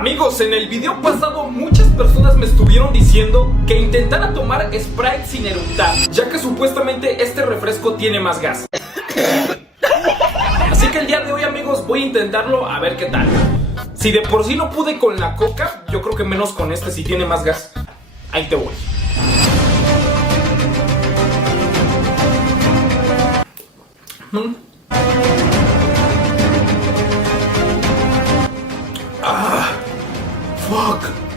Amigos, en el video pasado muchas personas me estuvieron diciendo que intentara tomar Sprite sin eructar, ya que supuestamente este refresco tiene más gas. Así que el día de hoy, amigos, voy a intentarlo a ver qué tal. Si de por sí no pude con la coca, yo creo que menos con este si tiene más gas. Ahí te voy. Fuck.